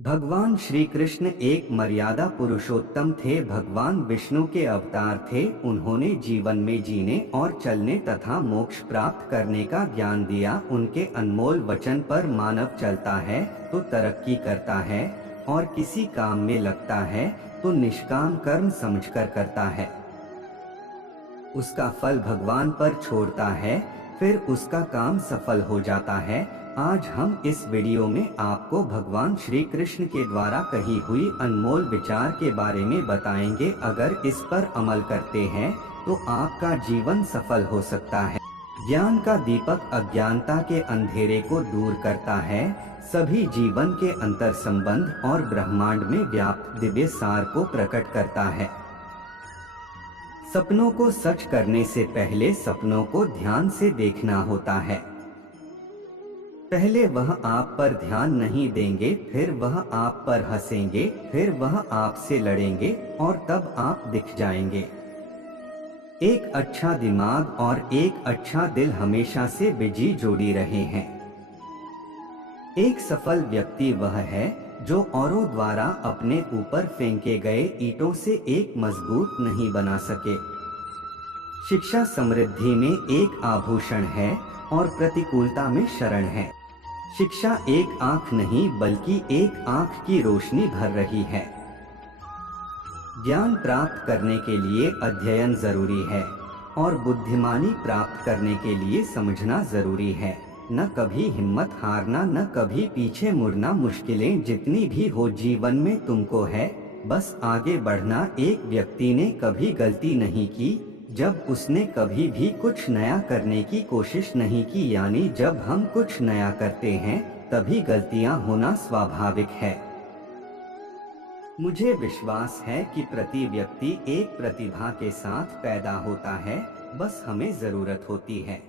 भगवान श्री कृष्ण एक मर्यादा पुरुषोत्तम थे। भगवान विष्णु के अवतार थे। उन्होंने जीवन में जीने और चलने तथा मोक्ष प्राप्त करने का ज्ञान दिया। उनके अनमोल वचन पर मानव चलता है तो तरक्की करता है और किसी काम में लगता है तो निष्काम कर्म समझकर करता है। उसका फल भगवान पर छोड़ता है, फिर उसका काम सफल हो जाता है। आज हम इस वीडियो में आपको भगवान श्री कृष्ण के द्वारा कही हुई अनमोल विचार के बारे में बताएंगे। अगर इस पर अमल करते हैं तो आपका जीवन सफल हो सकता है। ज्ञान का दीपक अज्ञानता के अंधेरे को दूर करता है, सभी जीवन के अंतर संबंध और ब्रह्मांड में व्याप्त दिव्य सार को प्रकट करता है। सपनों को सच करने से पहले सपनों को ध्यान से देखना होता है। पहले वह आप पर ध्यान नहीं देंगे, फिर वह आप पर हंसेंगे, फिर वह आपसे लड़ेंगे और तब आप दिख जाएंगे। एक अच्छा दिमाग और एक अच्छा दिल हमेशा से बिजी जोड़ी रहे हैं। एक सफल व्यक्ति वह है जो औरों द्वारा अपने ऊपर फेंके गए ईंटों से एक मजबूत नहीं बना सके। शिक्षा समृद्धि में एक आभूषण है और प्रतिकूलता में शरण है। शिक्षा एक आंख नहीं बल्कि एक आंख की रोशनी भर रही है। ज्ञान प्राप्त करने के लिए अध्ययन जरूरी है और बुद्धिमानी प्राप्त करने के लिए समझना जरूरी है। न कभी हिम्मत हारना, न कभी पीछे मुड़ना। मुश्किलें जितनी भी हो जीवन में तुमको है बस आगे बढ़ना। एक व्यक्ति ने कभी गलती नहीं की जब उसने कभी भी कुछ नया करने की कोशिश नहीं की। यानी जब हम कुछ नया करते हैं तभी गलतियां होना स्वाभाविक है। मुझे विश्वास है कि प्रति व्यक्ति एक प्रतिभा के साथ पैदा होता है, बस हमें जरूरत होती है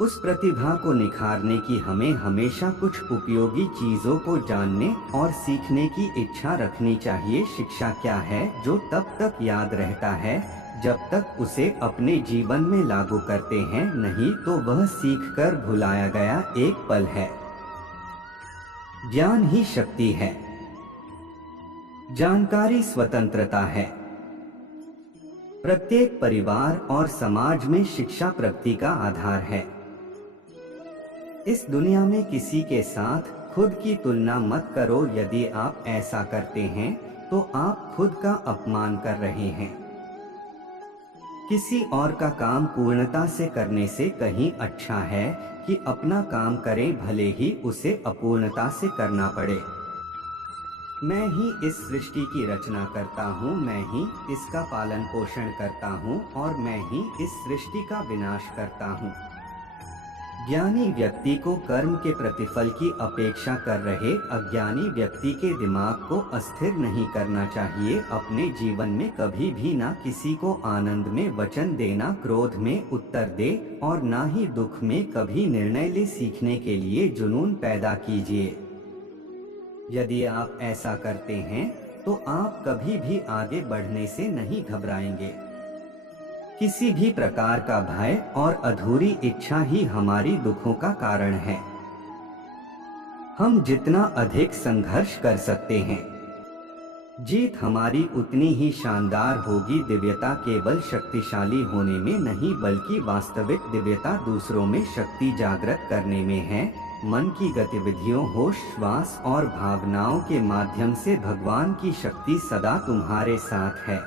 उस प्रतिभा को निखारने की। हमें हमेशा कुछ उपयोगी चीजों को जानने और सीखने की इच्छा रखनी चाहिए। शिक्षा क्या है? जो तब तक याद रहता है जब तक उसे अपने जीवन में लागू करते हैं, नहीं तो वह सीखकर भुलाया गया एक पल है। ज्ञान ही शक्ति है, जानकारी स्वतंत्रता है। प्रत्येक परिवार और समाज में शिक्षा प्रगति का आधार है। इस दुनिया में किसी के साथ खुद की तुलना मत करो। यदि आप ऐसा करते हैं तो आप खुद का अपमान कर रहे हैं। किसी और का काम पूर्णता से करने से कहीं अच्छा है कि अपना काम करें, भले ही उसे अपूर्णता से करना पड़े। मैं ही इस सृष्टि की रचना करता हूँ, मैं ही इसका पालन पोषण करता हूँ और मैं ही इस सृष्टि का विनाश करता हूँ। ज्ञानी व्यक्ति को कर्म के प्रतिफल की अपेक्षा कर रहे अज्ञानी व्यक्ति के दिमाग को अस्थिर नहीं करना चाहिए। अपने जीवन में कभी भी ना किसी को आनंद में वचन देना, क्रोध में उत्तर दे और ना ही दुख में कभी निर्णय ले। सीखने के लिए जुनून पैदा कीजिए। यदि आप ऐसा करते हैं तो आप कभी भी आगे बढ़ने से नहीं घबराएंगे। किसी भी प्रकार का भय और अधूरी इच्छा ही हमारी दुखों का कारण है। हम जितना अधिक संघर्ष कर सकते हैं, जीत हमारी उतनी ही शानदार होगी। दिव्यता केवल शक्तिशाली होने में नहीं बल्कि वास्तविक दिव्यता दूसरों में शक्ति जागृत करने में है। मन की गतिविधियों, होश, श्वास और भावनाओं के माध्यम से भगवान की शक्ति सदा तुम्हारे साथ है।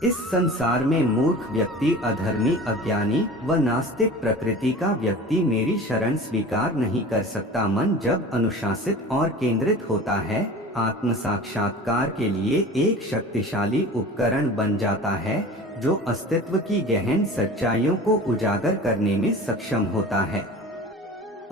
इस संसार में मूर्ख व्यक्ति, अधर्मी, अज्ञानी व नास्तिक प्रकृति का व्यक्ति मेरी शरण स्वीकार नहीं कर सकता। मन जब अनुशासित और केंद्रित होता है, आत्म साक्षात्कार के लिए एक शक्तिशाली उपकरण बन जाता है जो अस्तित्व की गहन सच्चाइयों को उजागर करने में सक्षम होता है।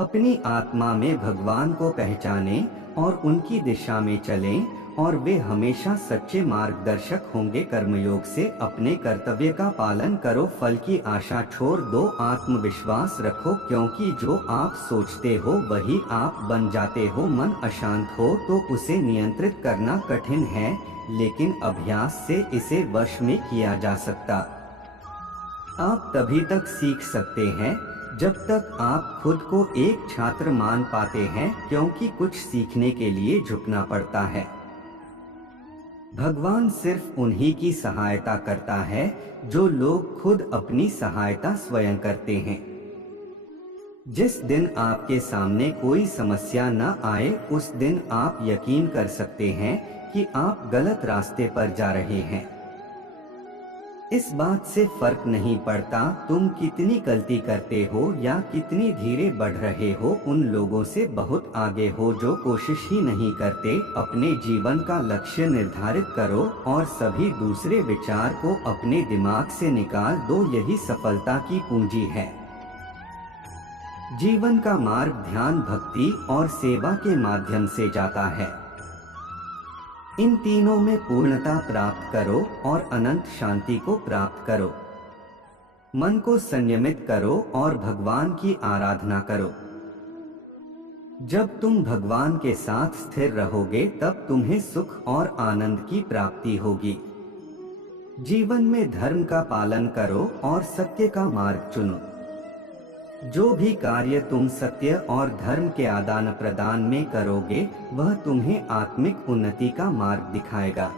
अपनी आत्मा में भगवान को पहचानें और उनकी दिशा में चलें और वे हमेशा सच्चे मार्गदर्शक होंगे। कर्मयोग से अपने कर्तव्य का पालन करो, फल की आशा छोड़ दो, आत्मविश्वास रखो क्योंकि जो आप सोचते हो वही आप बन जाते हो। मन अशांत हो तो उसे नियंत्रित करना कठिन है, लेकिन अभ्यास से इसे वश में किया जा सकता। आप तभी तक सीख सकते हैं जब तक आप खुद को एक छात्र मान पाते हैं, क्योंकि कुछ सीखने के लिए झुकना पड़ता है। भगवान सिर्फ उन्हीं की सहायता करता है जो लोग खुद अपनी सहायता स्वयं करते हैं। जिस दिन आपके सामने कोई समस्या न आए, उस दिन आप यकीन कर सकते हैं कि आप गलत रास्ते पर जा रहे हैं। इस बात से फर्क नहीं पड़ता तुम कितनी गलती करते हो या कितनी धीरे बढ़ रहे हो, उन लोगों से बहुत आगे हो जो कोशिश ही नहीं करते। अपने जीवन का लक्ष्य निर्धारित करो और सभी दूसरे विचार को अपने दिमाग से निकाल दो, यही सफलता की पूंजी है। जीवन का मार्ग ध्यान, भक्ति और सेवा के माध्यम से जाता है। इन तीनों में पूर्णता प्राप्त करो और अनंत शांति को प्राप्त करो। मन को संयमित करो और भगवान की आराधना करो। जब तुम भगवान के साथ स्थिर रहोगे, तब तुम्हें सुख और आनंद की प्राप्ति होगी। जीवन में धर्म का पालन करो और सत्य का मार्ग चुनो। जो भी कार्य तुम सत्य और धर्म के आदान प्रदान में करोगे, वह तुम्हें आत्मिक उन्नति का मार्ग दिखाएगा।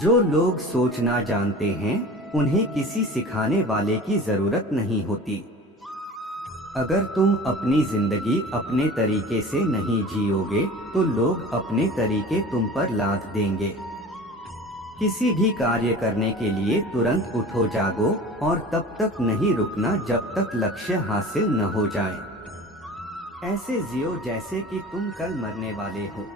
जो लोग सोचना जानते हैं, उन्हें किसी सिखाने वाले की जरूरत नहीं होती। अगर तुम अपनी जिंदगी अपने तरीके से नहीं जियोगे, तो लोग अपने तरीके तुम पर लाद देंगे। किसी भी कार्य करने के लिए तुरंत उठो, जागो और तब तक नहीं रुकना जब तक लक्ष्य हासिल न हो जाए। ऐसे जियो जैसे कि तुम कल मरने वाले हो।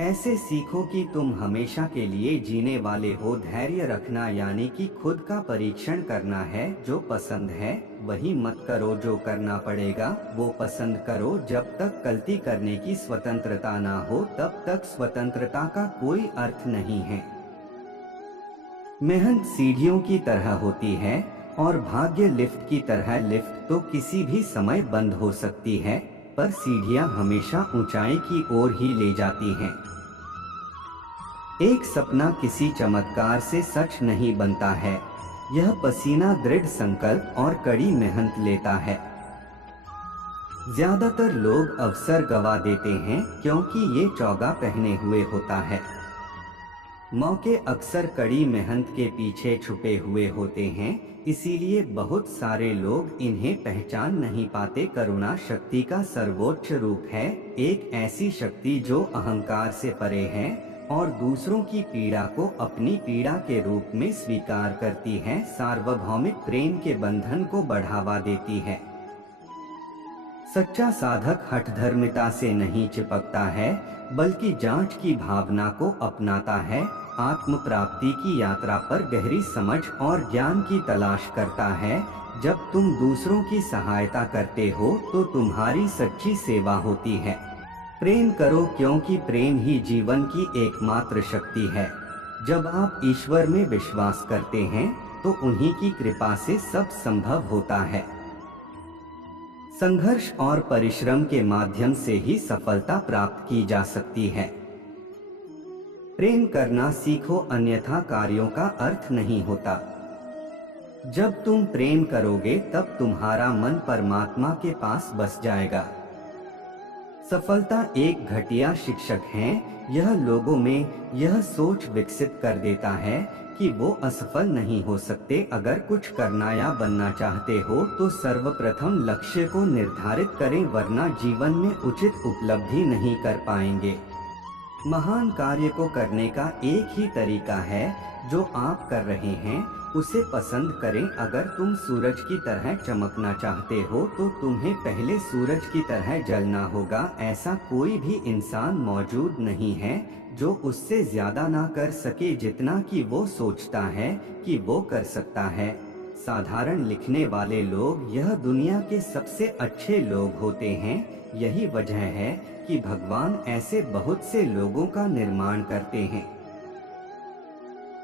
ऐसे सीखो कि तुम हमेशा के लिए जीने वाले हो। धैर्य रखना यानी कि खुद का परीक्षण करना है। जो पसंद है वही मत करो, जो करना पड़ेगा वो पसंद करो। जब तक गलती करने की स्वतंत्रता ना हो, तब तक स्वतंत्रता का कोई अर्थ नहीं है। मेहनत सीढ़ियों की तरह होती है और भाग्य लिफ्ट की तरह। लिफ्ट तो किसी भी समय बंद हो सकती है, पर सीढ़ियां हमेशा ऊंचाई की ओर ही ले जाती हैं। एक सपना किसी चमत्कार से सच नहीं बनता है। यह पसीना, दृढ़ संकल्प और कड़ी मेहनत लेता है। ज्यादातर लोग अवसर गवा देते हैं क्योंकि ये चौगा पहने हुए होता है। मौके अक्सर कड़ी मेहनत के पीछे छुपे हुए होते हैं, इसीलिए बहुत सारे लोग इन्हें पहचान नहीं पाते। करुणा शक्ति का सर्वोच्च रूप है, एक ऐसी शक्ति जो अहंकार से परे है और दूसरों की पीड़ा को अपनी पीड़ा के रूप में स्वीकार करती है। सार्वभौमिक प्रेम के बंधन को बढ़ावा देती है। सच्चा साधक हठधर्मिता से नहीं चिपकता है, बल्कि जांच की भावना को अपनाता है। आत्म प्राप्ति की यात्रा पर गहरी समझ और ज्ञान की तलाश करता है। जब तुम दूसरों की सहायता करते हो तो तुम्हारी सच्ची सेवा होती है। प्रेम करो क्योंकि प्रेम ही जीवन की एकमात्र शक्ति है। जब आप ईश्वर में विश्वास करते हैं तो उन्हीं की कृपा से सब संभव होता है। संघर्ष और परिश्रम के माध्यम से ही सफलता प्राप्त की जा सकती है। प्रेम करना सीखो, अन्यथा कार्यों का अर्थ नहीं होता। जब तुम प्रेम करोगे तब तुम्हारा मन परमात्मा के पास बस जाएगा। सफलता एक घटिया शिक्षक है। यह लोगों में यह सोच विकसित कर देता है कि वो असफल नहीं हो सकते। अगर कुछ करना या बनना चाहते हो तो सर्वप्रथम लक्ष्य को निर्धारित करें, वरना जीवन में उचित उपलब्धि नहीं कर पाएंगे। महान कार्य को करने का एक ही तरीका है, जो आप कर रहे हैं उसे पसंद करें। अगर तुम सूरज की तरह चमकना चाहते हो तो तुम्हें पहले सूरज की तरह जलना होगा। ऐसा कोई भी इंसान मौजूद नहीं है जो उससे ज्यादा ना कर सके जितना कि वो सोचता है कि वो कर सकता है। साधारण लिखने वाले लोग यह दुनिया के सबसे अच्छे लोग होते हैं। यही वजह है कि भगवान ऐसे बहुत से लोगों का निर्माण करते हैं।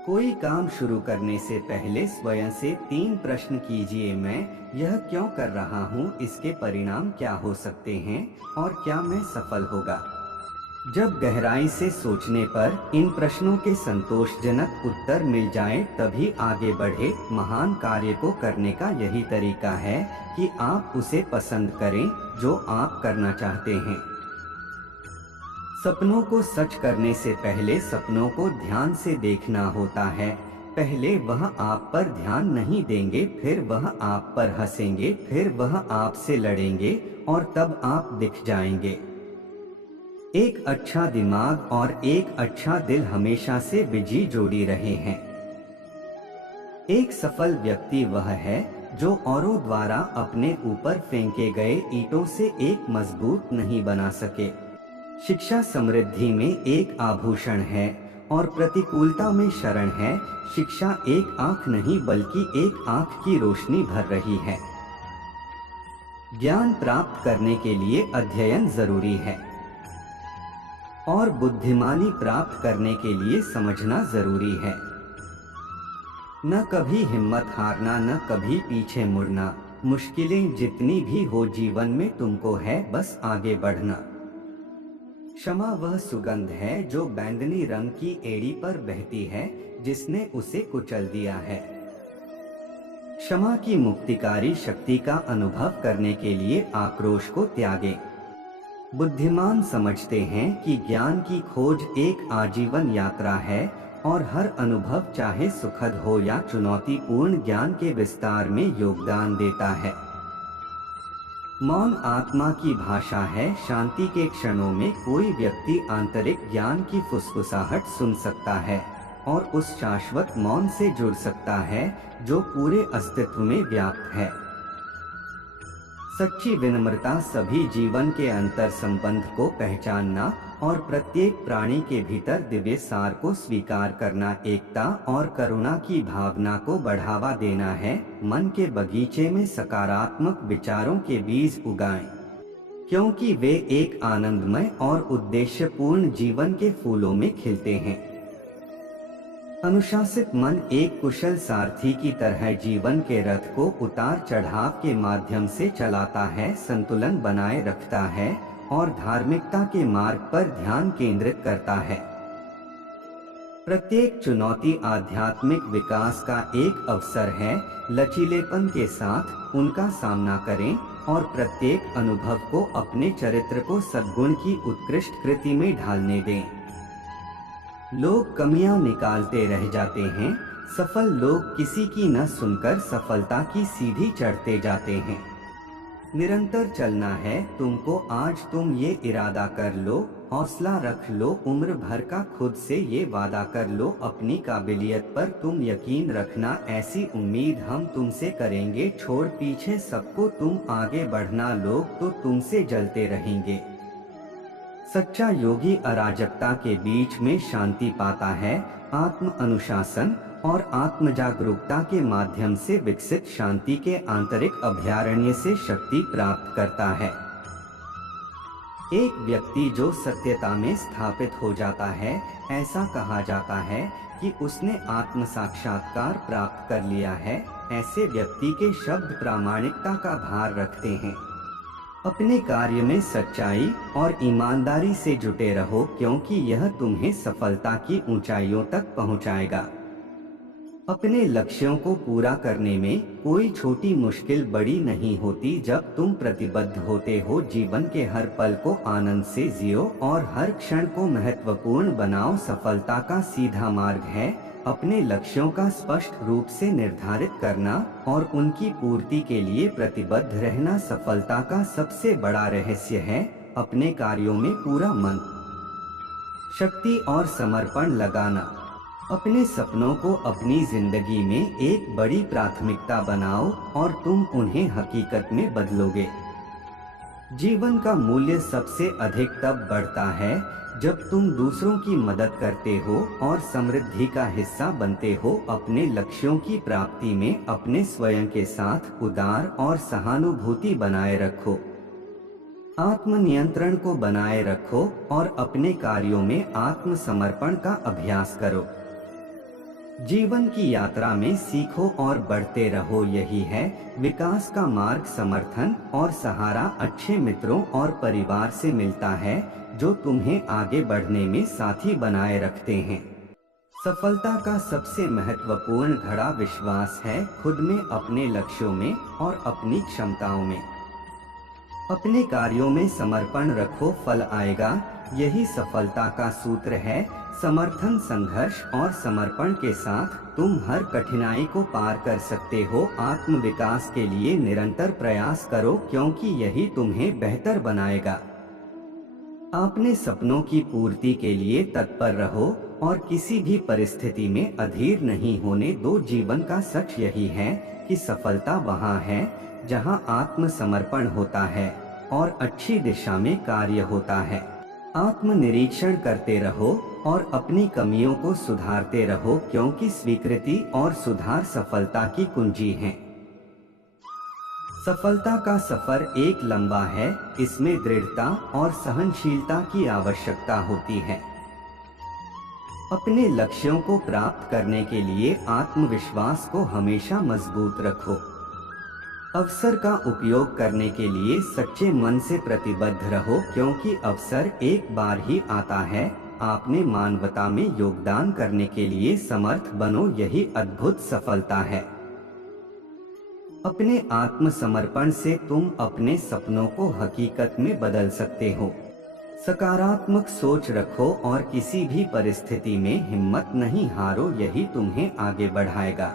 कोई काम शुरू करने से पहले स्वयं से 3 प्रश्न कीजिए। मैं यह क्यों कर रहा हूँ, इसके परिणाम क्या हो सकते हैं और क्या मैं सफल होगा। जब गहराई से सोचने पर इन प्रश्नों के संतोषजनक उत्तर मिल जाए तभी आगे बढ़े। महान कार्य को करने का यही तरीका है कि आप उसे पसंद करें जो आप करना चाहते हैं। सपनों को सच करने से पहले सपनों को ध्यान से देखना होता है। पहले वह आप पर ध्यान नहीं देंगे, फिर वह आप पर हंसेंगे, फिर वह आपसे लड़ेंगे और तब आप दिख जाएंगे। एक अच्छा दिमाग और एक अच्छा दिल हमेशा से बिजी जोड़ी रहे हैं। एक सफल व्यक्ति वह है जो औरों द्वारा अपने ऊपर फेंके गए ईंटों से एक मजबूत नहीं बना सके। शिक्षा समृद्धि में एक आभूषण है और प्रतिकूलता में शरण है। शिक्षा एक आंख नहीं बल्कि एक आंख की रोशनी भर रही है। ज्ञान प्राप्त करने के लिए अध्ययन जरूरी है और बुद्धिमानी प्राप्त करने के लिए समझना जरूरी है। न कभी हिम्मत हारना, न कभी पीछे मुड़ना। मुश्किलें जितनी भी हो जीवन में तुमको है बस आगे बढ़ना। क्षमा वह सुगंध है जो बैंगनी रंग की एड़ी पर बहती है जिसने उसे कुचल दिया है। क्षमा की मुक्तिकारी शक्ति का अनुभव करने के लिए आक्रोश को त्यागें। बुद्धिमान समझते हैं कि ज्ञान की खोज एक आजीवन यात्रा है और हर अनुभव चाहे सुखद हो या चुनौतीपूर्ण ज्ञान के विस्तार में योगदान देता है। मौन आत्मा की भाषा है। शांति के क्षणों में कोई व्यक्ति आंतरिक ज्ञान की फुसफुसाहट सुन सकता है और उस शाश्वत मौन से जुड़ सकता है जो पूरे अस्तित्व में व्याप्त है। सच्ची विनम्रता सभी जीवन के अंतर संबंध को पहचानना और प्रत्येक प्राणी के भीतर दिव्य सार को स्वीकार करना, एकता और करुणा की भावना को बढ़ावा देना है। मन के बगीचे में सकारात्मक विचारों के बीज उगाएं, क्योंकि वे एक आनंदमय और उद्देश्यपूर्ण जीवन के फूलों में खिलते हैं। अनुशासित मन एक कुशल सारथी की तरह जीवन के रथ को उतार चढ़ाव के माध्यम से चलाता है, संतुलन बनाए रखता है और धार्मिकता के मार्ग पर ध्यान केंद्रित करता है। प्रत्येक चुनौती आध्यात्मिक विकास का एक अवसर है। लचीलेपन के साथ उनका सामना करें और प्रत्येक अनुभव को अपने चरित्र को सद्गुण की उत्कृष्ट कृति में ढालने दें। लोग कमियां निकालते रह जाते हैं, सफल लोग किसी की न सुनकर सफलता की सीधी चढ़ते जाते हैं। निरंतर चलना है तुमको, आज तुम ये इरादा कर लो, हौसला रख लो, उम्र भर का खुद से ये वादा कर लो, अपनी काबिलियत पर तुम यकीन रखना, ऐसी उम्मीद हम तुमसे करेंगे, छोड़ पीछे सबको तुम आगे बढ़ना, लोग तो तुमसे जलते रहेंगे। सच्चा योगी अराजकता के बीच में शांति पाता है। आत्म अनुशासन और आत्म जागरूकता के माध्यम से विकसित शांति के आंतरिक अभयारण्य से शक्ति प्राप्त करता है। एक व्यक्ति जो सत्यता में स्थापित हो जाता है, ऐसा कहा जाता है कि उसने आत्म साक्षात्कार प्राप्त कर लिया है। ऐसे व्यक्ति के शब्द प्रामाणिकता का भार रखते हैं। अपने कार्य में सच्चाई और ईमानदारी से जुटे रहो, क्योंकि यह तुम्हें सफलता की ऊंचाइयों तक पहुंचाएगा। अपने लक्ष्यों को पूरा करने में कोई छोटी मुश्किल बड़ी नहीं होती जब तुम प्रतिबद्ध होते हो। जीवन के हर पल को आनंद से जियो और हर क्षण को महत्वपूर्ण बनाओ। सफलता का सीधा मार्ग है अपने लक्ष्यों का स्पष्ट रूप से निर्धारित करना और उनकी पूर्ति के लिए प्रतिबद्ध रहना। सफलता का सबसे बड़ा रहस्य है अपने कार्यों में पूरा मन, शक्ति और समर्पण लगाना। अपने सपनों को अपनी जिंदगी में एक बड़ी प्राथमिकता बनाओ और तुम उन्हें हकीकत में बदलोगे। जीवन का मूल्य सबसे अधिक तब बढ़ता है जब तुम दूसरों की मदद करते हो और समृद्धि का हिस्सा बनते हो। अपने लक्ष्यों की प्राप्ति में अपने स्वयं के साथ उदार और सहानुभूति बनाए रखो। आत्मनियंत्रण को बनाए रखो और अपने कार्यों में आत्मसमर्पण का अभ्यास करो। जीवन की यात्रा में सीखो और बढ़ते रहो, यही है विकास का मार्ग। समर्थन और सहारा अच्छे मित्रों और परिवार से मिलता है जो तुम्हें आगे बढ़ने में साथी बनाए रखते हैं। सफलता का सबसे महत्वपूर्ण घड़ा विश्वास है, खुद में, अपने लक्ष्यों में और अपनी क्षमताओं में। अपने कार्यों में समर्पण रखो, फल आएगा, यही सफलता का सूत्र है। समर्थन, संघर्ष और समर्पण के साथ तुम हर कठिनाई को पार कर सकते हो। आत्म विकास के लिए निरंतर प्रयास करो, क्योंकि यही तुम्हें बेहतर बनाएगा। अपने सपनों की पूर्ति के लिए तत्पर रहो और किसी भी परिस्थिति में अधीर नहीं होने दो। जीवन का सच यही है कि सफलता वहाँ है जहाँ आत्मसमर्पण होता है और अच्छी दिशा में कार्य होता है। आत्म निरीक्षण करते रहो और अपनी कमियों को सुधारते रहो, क्योंकि स्वीकृति और सुधार सफलता की कुंजी हैं। सफलता का सफर एक लंबा है, इसमें दृढ़ता और सहनशीलता की आवश्यकता होती है। अपने लक्ष्यों को प्राप्त करने के लिए आत्मविश्वास को हमेशा मजबूत रखो। अवसर का उपयोग करने के लिए सच्चे मन से प्रतिबद्ध रहो, क्योंकि अवसर एक बार ही आता है। आपने मानवता में योगदान करने के लिए समर्थ बनो, यही अद्भुत सफलता है। अपने आत्मसमर्पण से तुम अपने सपनों को हकीकत में बदल सकते हो। सकारात्मक सोच रखो और किसी भी परिस्थिति में हिम्मत नहीं हारो, यही तुम्हें आगे बढ़ाएगा।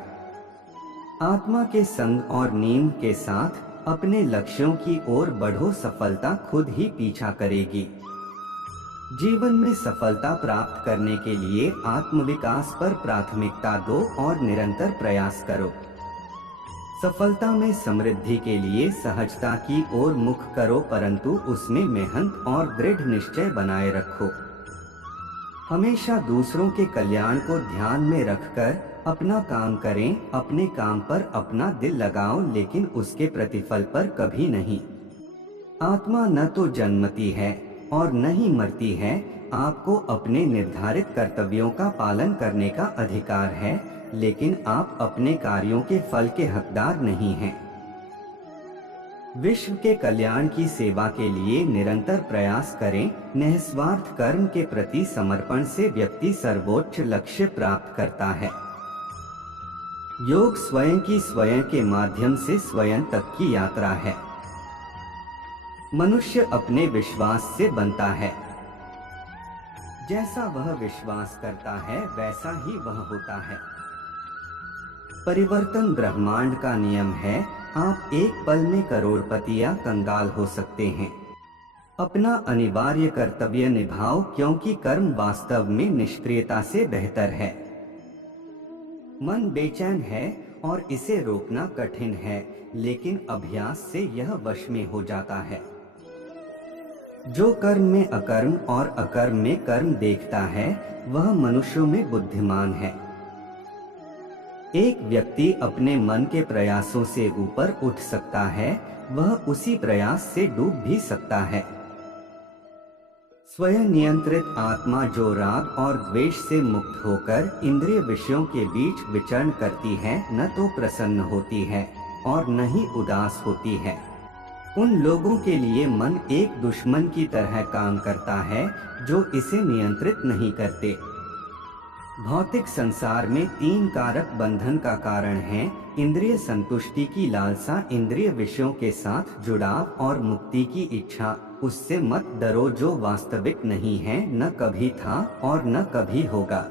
आत्मा के संग और नींद के साथ अपने लक्ष्यों की ओर बढ़ो, सफलता खुद ही पीछा करेगी। जीवन में सफलता प्राप्त करने के लिए आत्मविकास पर प्राथमिकता दो और निरंतर प्रयास करो। सफलता में समृद्धि के लिए सहजता की ओर मुख करो, परंतु उसमें मेहनत और दृढ़ निश्चय बनाए रखो। हमेशा दूसरों के कल्याण को ध्यान में रखकर अपना काम करें। अपने काम पर अपना दिल लगाओ, लेकिन उसके प्रतिफल पर कभी नहीं। आत्मा न तो जन्मती है और न ही मरती है। आपको अपने निर्धारित कर्तव्यों का पालन करने का अधिकार है, लेकिन आप अपने कार्यों के फल के हकदार नहीं हैं। विश्व के कल्याण की सेवा के लिए निरंतर प्रयास करें। निस्वार्थ कर्म के प्रति समर्पण से व्यक्ति सर्वोच्च लक्ष्य प्राप्त करता है। योग स्वयं की स्वयं के माध्यम से स्वयं तक की यात्रा है। मनुष्य अपने विश्वास से बनता है। जैसा वह विश्वास करता है वैसा ही वह होता है। परिवर्तन ब्रह्मांड का नियम है। आप एक पल में करोड़पति या कंगाल हो सकते हैं। अपना अनिवार्य कर्तव्य निभाओ, क्योंकि कर्म वास्तव में निष्क्रियता से बेहतर है। मन बेचैन है और इसे रोकना कठिन है, लेकिन अभ्यास से यह वश में हो जाता है। जो कर्म में अकर्म और अकर्म में कर्म देखता है, वह मनुष्यों में बुद्धिमान है। एक व्यक्ति अपने मन के प्रयासों से ऊपर उठ सकता है, वह उसी प्रयास से डूब भी सकता है। स्वयं नियंत्रित आत्मा जो राग और द्वेष से मुक्त होकर इंद्रिय विषयों के बीच विचरण करती है, न तो प्रसन्न होती है और न ही उदास होती है। उन लोगों के लिए मन एक दुश्मन की तरह काम करता है जो इसे नियंत्रित नहीं करते। भौतिक संसार में तीन कारक बंधन का कारण है। इंद्रिय संतुष्टि की लालसा, इंद्रिय विषयों के साथ जुड़ाव और मुक्ति की इच्छा। उससे मत डरो जो वास्तविक नहीं है, न कभी था और न कभी होगा।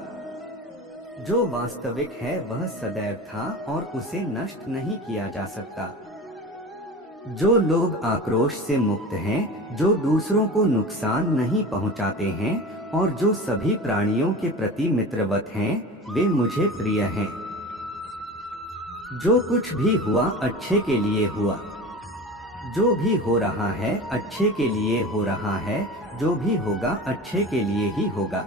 जो वास्तविक है वह सदैव था और उसे नष्ट नहीं किया जा सकता। जो लोग आक्रोश से मुक्त हैं, जो दूसरों को नुकसान नहीं पहुंचाते हैं और जो सभी प्राणियों के प्रति मित्रवत हैं, वे मुझे प्रिय हैं। जो कुछ भी हुआ अच्छे के लिए हुआ। जो भी हो रहा है अच्छे के लिए हो रहा है। जो भी होगा अच्छे के लिए ही होगा।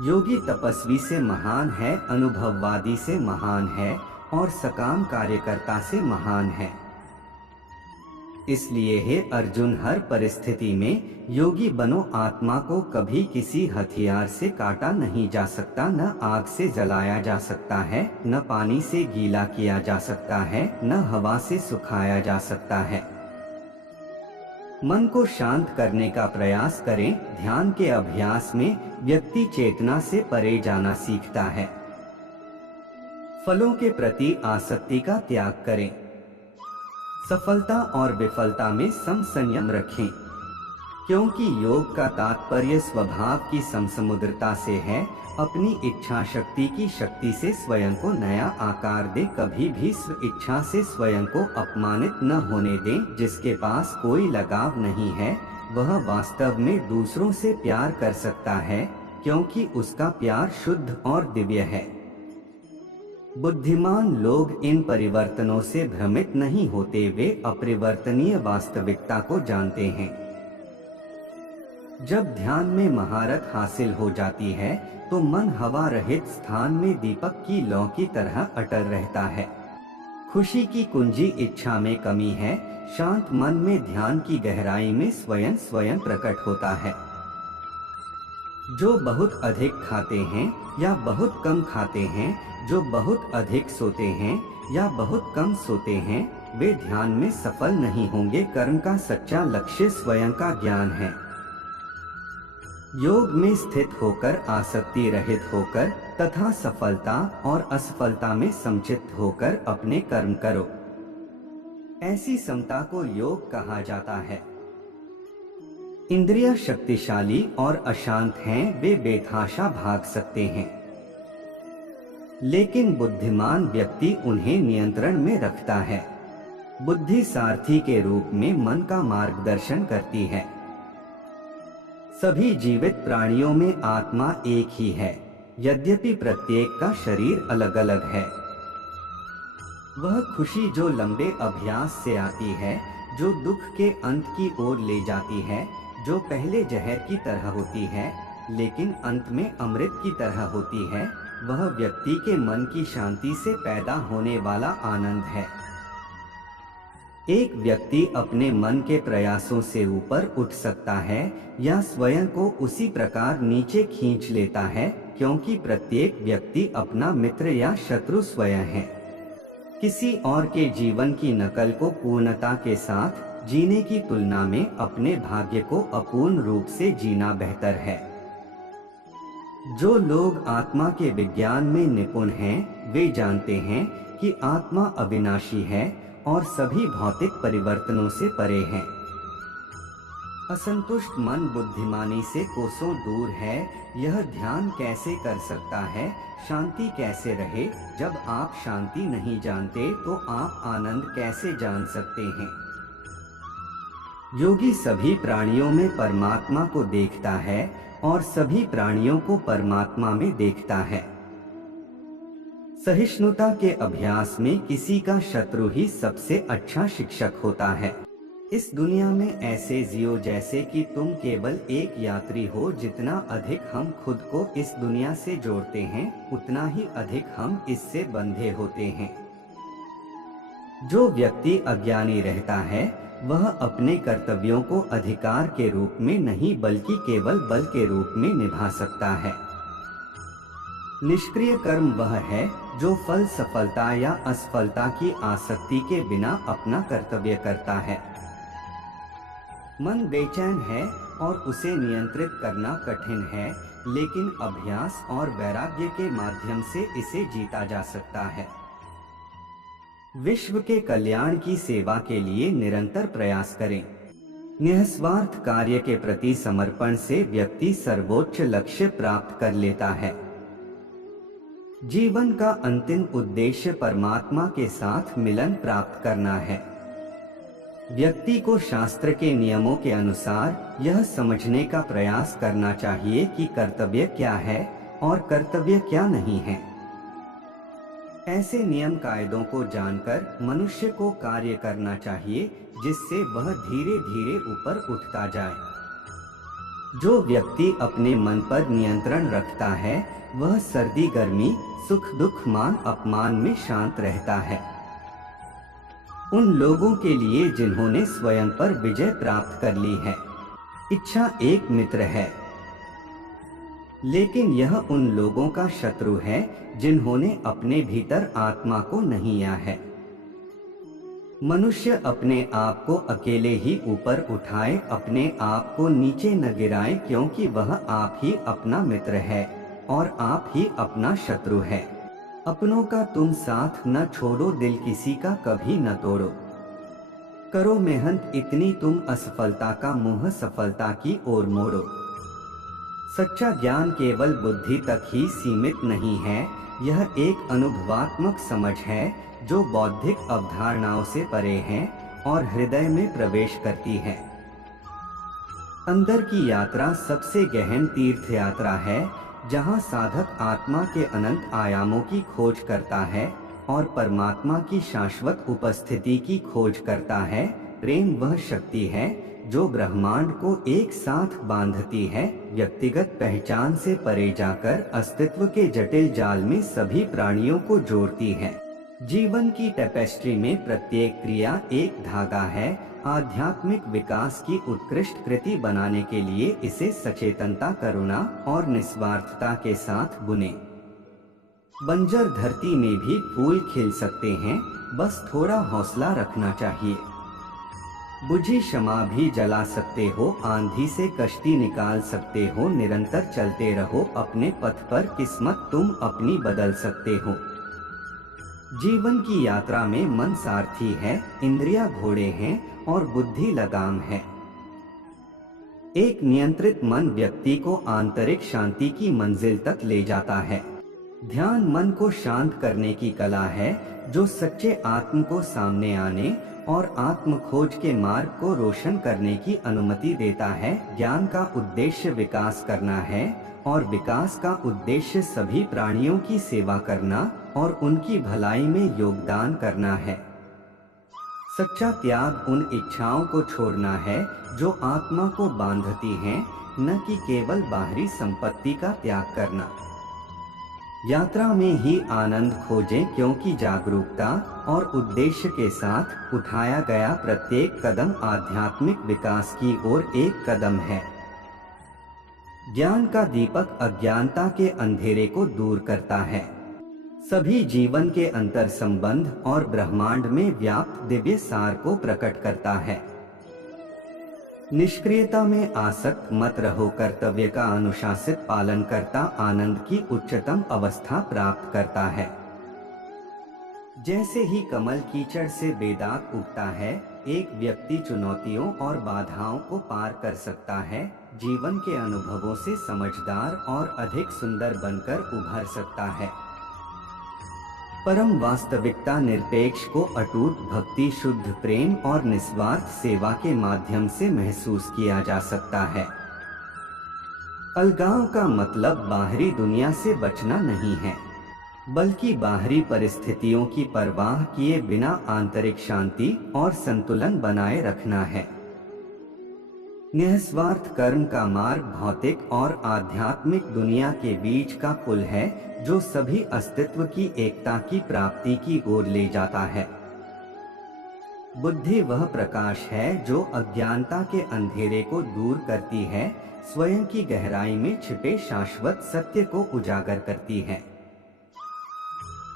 योगी तपस्वी से महान है, अनुभववादी से महान है और सकाम कार्यकर्ता से महान है। इसलिए हे अर्जुन, हर परिस्थिति में योगी बनो। आत्मा को कभी किसी हथियार से काटा नहीं जा सकता, न आग से जलाया जा सकता है, न पानी से गीला किया जा सकता है, न हवा से सुखाया जा सकता है। मन को शांत करने का प्रयास करें। ध्यान के अभ्यास में व्यक्ति चेतना से परे जाना सीखता है। फलों के प्रति आसक्ति का त्याग करें। सफलता और विफलता में संयम रखें, क्योंकि योग का तात्पर्य स्वभाव की समसमुद्रता से है। अपनी इच्छा शक्ति की शक्ति से स्वयं को नया आकार दे। कभी भी स्व इच्छा से स्वयं को अपमानित न होने दें। जिसके पास कोई लगाव नहीं है वह वास्तव में दूसरों से प्यार कर सकता है, क्योंकि उसका प्यार शुद्ध और दिव्य है। बुद्धिमान लोग इन परिवर्तनों से भ्रमित नहीं होते, वे अपरिवर्तनीय वास्तविकता को जानते हैं। जब ध्यान में महारत हासिल हो जाती है तो मन हवा रहित स्थान में दीपक की लौ की तरह अटल रहता है। खुशी की कुंजी इच्छा में कमी है। शांत मन में ध्यान की गहराई में स्वयं प्रकट होता है। जो बहुत अधिक खाते हैं या बहुत कम खाते हैं, जो बहुत अधिक सोते हैं या बहुत कम सोते हैं, वे ध्यान में सफल नहीं होंगे। कर्म का सच्चा लक्ष्य स्वयं का ज्ञान है। योग में स्थित होकर, आसक्ति रहित होकर तथा सफलता और असफलता में समचित्त होकर अपने कर्म करो। ऐसी समता को योग कहा जाता है। इंद्रियां शक्तिशाली और अशांत हैं, वे बेतहाशा भाग सकते हैं, लेकिन बुद्धिमान व्यक्ति उन्हें नियंत्रण में रखता है। बुद्धि सारथी के रूप में मन का मार्गदर्शन करती है। सभी जीवित प्राणियों में आत्मा एक ही है, यद्यपि प्रत्येक का शरीर अलग अलग है। वह खुशी जो लंबे अभ्यास से आती है, जो दुख के अंत की ओर ले जाती है, जो पहले जहर की तरह होती है लेकिन अंत में अमृत की तरह होती है, वह व्यक्ति के मन की शांति से पैदा होने वाला आनंद है। एक व्यक्ति अपने मन के प्रयासों से ऊपर उठ सकता है या स्वयं को उसी प्रकार नीचे खींच लेता है, क्योंकि प्रत्येक व्यक्ति अपना मित्र या शत्रु स्वयं है। किसी और के जीवन की नकल को पूर्णता के साथ जीने की तुलना में अपने भाग्य को अपूर्ण रूप से जीना बेहतर है। जो लोग आत्मा के विज्ञान में निपुण हैं, वे जानते हैं कि आत्मा अविनाशी है और सभी भौतिक परिवर्तनों से परे है। असंतुष्ट मन बुद्धिमानी से कोसों दूर है। यह ध्यान कैसे कर सकता है, शांति कैसे रहे? जब आप शांति नहीं जानते तो आप आनंद कैसे जान सकते हैं? योगी सभी प्राणियों में परमात्मा को देखता है और सभी प्राणियों को परमात्मा में देखता है। सहिष्णुता के अभ्यास में किसी का शत्रु ही सबसे अच्छा शिक्षक होता है। इस दुनिया में ऐसे जियो जैसे कि तुम केवल एक यात्री हो। जितना अधिक हम खुद को इस दुनिया से जोड़ते हैं, उतना ही अधिक हम इससे बंधे होते हैं। जो व्यक्ति अज्ञानी रहता है वह अपने कर्तव्यों को अधिकार के रूप में नहीं बल्कि केवल बल के रूप में निभा सकता है। निष्क्रिय कर्म वह है जो फल सफलता या असफलता की आसक्ति के बिना अपना कर्तव्य करता है। मन बेचैन है और उसे नियंत्रित करना कठिन है, लेकिन अभ्यास और वैराग्य के माध्यम से इसे जीता जा सकता है। विश्व के कल्याण की सेवा के लिए निरंतर प्रयास करें। निस्वार्थ कार्य के प्रति समर्पण से व्यक्ति सर्वोच्च लक्ष्य प्राप्त कर लेता है। जीवन का अंतिम उद्देश्य परमात्मा के साथ मिलन प्राप्त करना है। व्यक्ति को शास्त्र के नियमों के अनुसार यह समझने का प्रयास करना चाहिए कि कर्तव्य क्या है और कर्तव्य क्या नहीं है। ऐसे नियम कायदों को जानकर मनुष्य को कार्य करना चाहिए जिससे वह धीरे धीरे ऊपर उठता जाए। जो व्यक्ति अपने मन पर नियंत्रण रखता है वह सर्दी गर्मी, सुख दुख मान अपमान में शांत रहता है। उन लोगों के लिए जिन्होंने स्वयं पर विजय प्राप्त कर ली है। इच्छा एक मित्र है, लेकिन यह उन लोगों का शत्रु है जिन्होंने अपने भीतर आत्मा को नहीं या है। मनुष्य अपने आप को अकेले ही ऊपर उठाए, अपने आप को नीचे न गिराए, क्योंकि वह आप ही अपना मित्र है और आप ही अपना शत्रु है। अपनों का तुम साथ न छोड़ो, दिल किसी का कभी न तोड़ो। करो मेहनत इतनी तुम असफलता का मुंह सफलता की ओर मोड़ो। सच्चा ज्ञान केवल बुद्धि तक ही सीमित नहीं है, यह एक अनुभवात्मक समझ है जो बौद्धिक अवधारणाओं से परे है और हृदय में प्रवेश करती है। अंदर की यात्रा सबसे गहन तीर्थ यात्रा है, जहाँ साधक आत्मा के अनंत आयामों की खोज करता है और परमात्मा की शाश्वत उपस्थिति की खोज करता है। प्रेम वह शक्ति है जो ब्रह्मांड को एक साथ बांधती है, व्यक्तिगत पहचान से परे जाकर अस्तित्व के जटिल जाल में सभी प्राणियों को जोड़ती है। जीवन की टेपेस्ट्री में प्रत्येक क्रिया एक धागा है। आध्यात्मिक विकास की उत्कृष्ट कृति बनाने के लिए इसे सचेतनता, करुणा और निस्वार्थता के साथ बुने। बंजर धरती में भी फूल खिल सकते हैं, बस थोड़ा हौसला रखना चाहिए। बुझी शमा भी जला सकते हो, आंधी से कश्ती निकाल सकते हो, निरंतर चलते रहो अपने पथ पर, किस्मत तुम अपनी बदल सकते हो। जीवन की यात्रा में मन सारथी है, इंद्रियां घोड़े हैं और बुद्धि लगाम है। एक नियंत्रित मन व्यक्ति को आंतरिक शांति की मंजिल तक ले जाता है। ध्यान मन को शांत करने की कला है जो सच्चे आत्म को सामने आने और आत्म खोज के मार्ग को रोशन करने की अनुमति देता है। ज्ञान का उद्देश्य विकास करना है और विकास का उद्देश्य सभी प्राणियों की सेवा करना और उनकी भलाई में योगदान करना है। सच्चा त्याग उन इच्छाओं को छोड़ना है जो आत्मा को बांधती हैं, न कि केवल बाहरी संपत्ति का त्याग करना। यात्रा में ही आनंद खोजें, क्योंकि जागरूकता और उद्देश्य के साथ उठाया गया प्रत्येक कदम आध्यात्मिक विकास की ओर एक कदम है। ज्ञान का दीपक अज्ञानता के अंधेरे को दूर करता है, सभी जीवन के अंतर संबंध और ब्रह्मांड में व्याप्त दिव्य सार को प्रकट करता है। निष्क्रियता में आसक्त मत रहो, कर्तव्य का अनुशासित पालन करता आनंद की उच्चतम अवस्था प्राप्त करता है। जैसे ही कमल कीचड़ से बेदाग उगता है, एक व्यक्ति चुनौतियों और बाधाओं को पार कर सकता है, जीवन के अनुभवों से समझदार और अधिक सुंदर बनकर उभर सकता है। परम वास्तविकता निरपेक्ष को अटूट भक्ति, शुद्ध प्रेम और निस्वार्थ सेवा के माध्यम से महसूस किया जा सकता है। अलगाव का मतलब बाहरी दुनिया से बचना नहीं है, बल्कि बाहरी परिस्थितियों की परवाह किए बिना आंतरिक शांति और संतुलन बनाए रखना है। निस्वार्थ कर्म का मार्ग भौतिक और आध्यात्मिक दुनिया के बीच का पुल है जो सभी अस्तित्व की एकता की प्राप्ति की ओर ले जाता है। बुद्धि वह प्रकाश है जो अज्ञानता के अंधेरे को दूर करती है, स्वयं की गहराई में छिपे शाश्वत सत्य को उजागर करती है।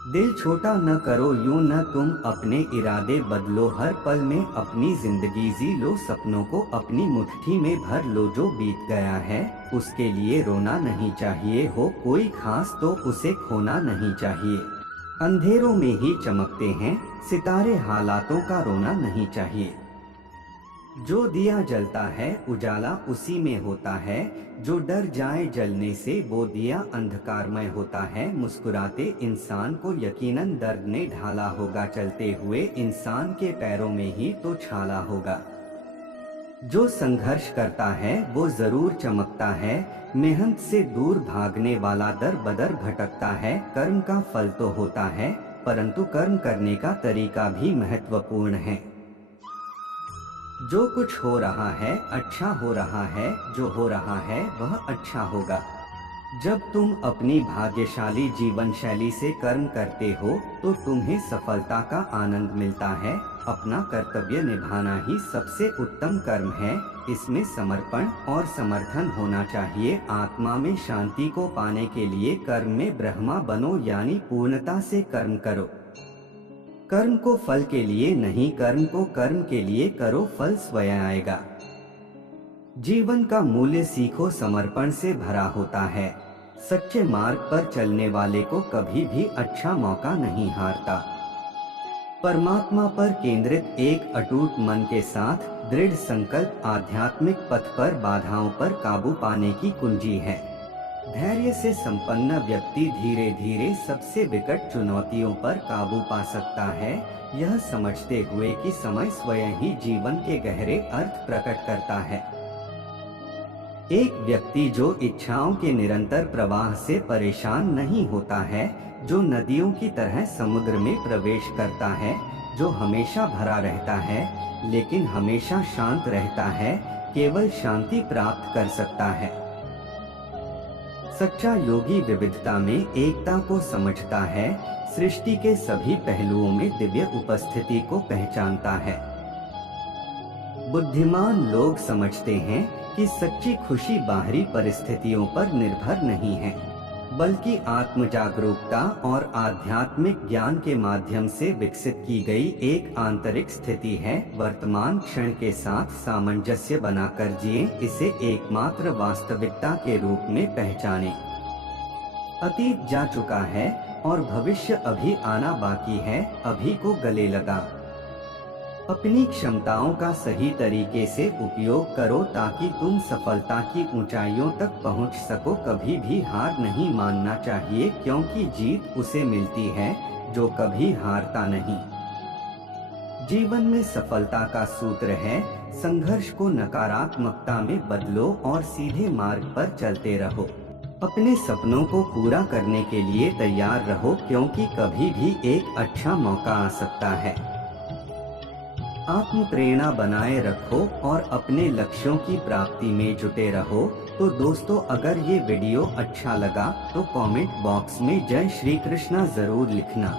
दिल छोटा न करो, यूं न तुम अपने इरादे बदलो, हर पल में अपनी जिंदगी जी लो, सपनों को अपनी मुट्ठी में भर लो। जो बीत गया है उसके लिए रोना नहीं चाहिए, हो कोई खास तो उसे खोना नहीं चाहिए। अंधेरों में ही चमकते हैं सितारे, हालातों का रोना नहीं चाहिए। जो दिया जलता है उजाला उसी में होता है, जो डर जाए जलने से वो दिया अंधकारमय होता है। मुस्कुराते इंसान को यकीनन दर्द ने ढाला होगा, चलते हुए इंसान के पैरों में ही तो छाला होगा। जो संघर्ष करता है वो जरूर चमकता है, मेहनत से दूर भागने वाला दर बदर भटकता है। कर्म का फल तो होता है, परंतु कर्म करने का तरीका भी महत्वपूर्ण है। जो कुछ हो रहा है अच्छा हो रहा है, जो हो रहा है वह अच्छा होगा। जब तुम अपनी भाग्यशाली जीवन शैली से कर्म करते हो तो तुम्हें सफलता का आनंद मिलता है, अपना कर्तव्य निभाना ही सबसे उत्तम कर्म है। इसमें समर्पण और समर्थन होना चाहिए। आत्मा में शांति को पाने के लिए कर्म में ब्रह्मा बनो, यानी पूर्णता से कर्म करो। कर्म को फल के लिए नहीं, कर्म को कर्म के लिए करो, फल स्वयं आएगा। जीवन का मूल्य सीखो, समर्पण से भरा होता है। सच्चे मार्ग पर चलने वाले को कभी भी अच्छा मौका नहीं हारता। परमात्मा पर केंद्रित एक अटूट मन के साथ दृढ़ संकल्प आध्यात्मिक पथ पर बाधाओं पर काबू पाने की कुंजी है। धैर्य से संपन्न व्यक्ति धीरे धीरे सबसे विकट चुनौतियों पर काबू पा सकता है, यह समझते हुए कि समय स्वयं ही जीवन के गहरे अर्थ प्रकट करता है। एक व्यक्ति जो इच्छाओं के निरंतर प्रवाह से परेशान नहीं होता है, जो नदियों की तरह समुद्र में प्रवेश करता है, जो हमेशा भरा रहता है लेकिन हमेशा शांत रहता है, केवल शांति प्राप्त कर सकता है। सच्चा योगी विविधता में एकता को समझता है, सृष्टि के सभी पहलुओं में दिव्य उपस्थिति को पहचानता है। बुद्धिमान लोग समझते हैं कि सच्ची खुशी बाहरी परिस्थितियों पर निर्भर नहीं है, बल्कि आत्म जागरूकता और आध्यात्मिक ज्ञान के माध्यम से विकसित की गई एक आंतरिक स्थिति है। वर्तमान क्षण के साथ सामंजस्य बनाकर जिए, इसे एकमात्र वास्तविकता के रूप में पहचानें। अतीत जा चुका है और भविष्य अभी आना बाकी है, अभी को गले लगा। अपनी क्षमताओं का सही तरीके से उपयोग करो ताकि तुम सफलता की ऊंचाइयों तक पहुंच सको। कभी भी हार नहीं मानना चाहिए, क्योंकि जीत उसे मिलती है जो कभी हारता नहीं। जीवन में सफलता का सूत्र है, संघर्ष को नकारात्मकता में बदलो और सीधे मार्ग पर चलते रहो। अपने सपनों को पूरा करने के लिए तैयार रहो, क्योंकि कभी भी एक अच्छा मौका आ सकता है। आत्म प्रेरणा बनाए रखो और अपने लक्ष्यों की प्राप्ति में जुटे रहो। तो दोस्तों, अगर ये वीडियो अच्छा लगा तो कमेंट बॉक्स में जय श्री कृष्णा जरूर लिखना।